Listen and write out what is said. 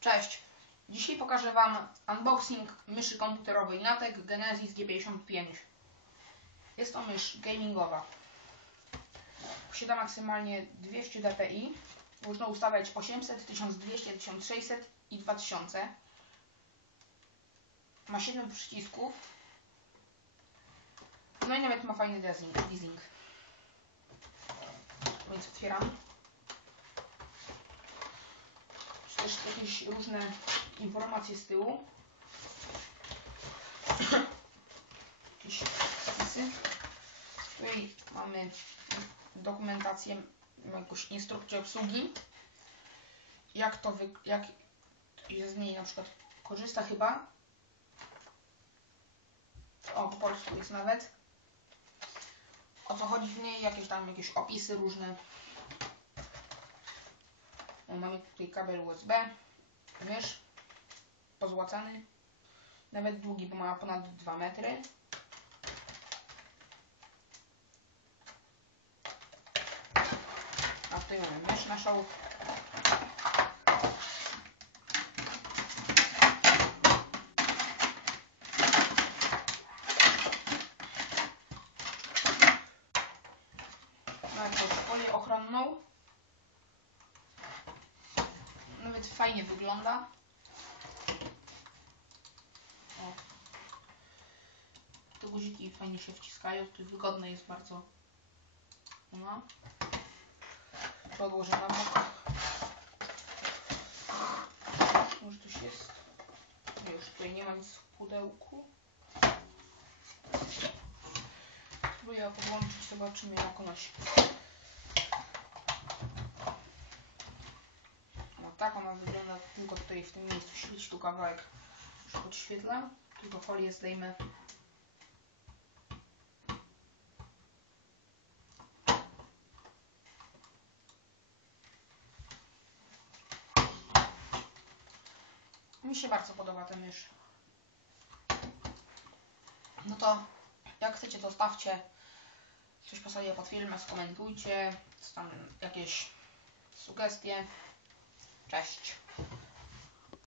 Cześć! Dzisiaj pokażę Wam unboxing myszy komputerowej Natek Genesis G55. Jest to mysz gamingowa. Posiada maksymalnie 200 dpi. Można ustawiać 800, 1200, 1600 i 2000. Ma 7 przycisków. No i nawet ma fajny leasing. Więc otwieram. Też jakieś różne informacje z tyłu. Jakieś zapisy. Tutaj mamy dokumentację, jakąś instrukcję obsługi. Jak to wy, jak z niej na przykład korzysta chyba. O, po polsku jest nawet. O co chodzi w niej, jakieś tam jakieś opisy różne. Mamy tutaj kabel USB, mysz, pozłacany, nawet długi, bo ma ponad 2 metry. A tutaj mamy mysz naszą. Mamy ochronną. Nawet fajnie wygląda. O. Te guziki fajnie się wciskają, to wygodne jest bardzo. No. To odłożę na bok. Już coś jest. Nie, już tutaj nie ma nic w pudełku. Spróbuję podłączyć, zobaczymy jak ona się No tak ona wygląda tylko tutaj w tym miejscu. Świeci tu kawałek. Już podświetlam. Tylko folię zdejmę. Mi się bardzo podoba ta mysz. No to jak chcecie to stawcie coś po sobie pod filmem, skomentujcie, tam jakieś sugestie. Tchau.